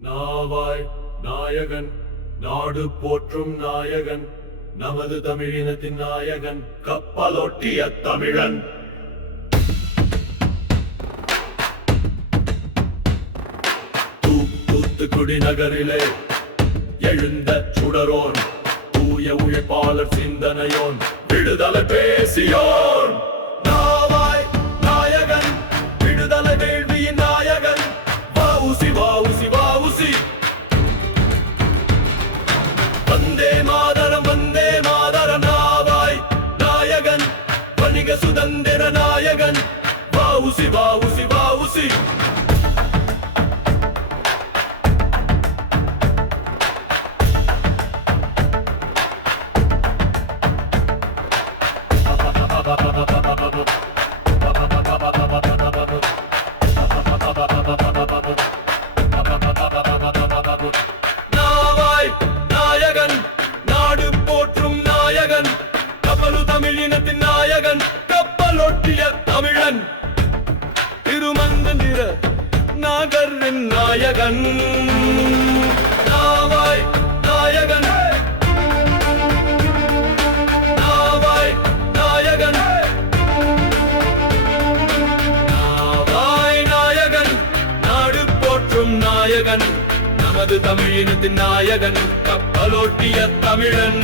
நாவாய் நாயகன் நாடு போற்றும் நாயகன் நமது தமிழினத்தின் நாயகன் கப்பலோட்டிய தமிழன். தூத்துக்குடி நகரிலே எழுந்த சுடரோன், தூய உழைப்பாளர் சிந்தனையோன், விடுதலை பேசியோன். நாவாய் நாயகன் விடுதலை வேள்வியின் நாயகன் வஉசி வஉசி வஉசி. வந்தே மாதரம் வந்தே மாதரம். நாவாய் நாயகன் வணிக சுதந்திர நாயகன் வஉசி வஉசி வஉசி. நாவாய் நாயகன் நாடு போற்றும் நாயகன், கப்பலு தமிழினத்தின் நாயகன், கப்பலொட்டிய தமிழன், திருமந்திர நகரின் நாயகன். நாவாய் நாயகன் நாவாய் நாயகன் நாவாய் நாயகன் நாடு போற்றும் நாயகன், நமது தமிழினத்தின் நாயகன், கப்பலோட்டிய தமிழன்.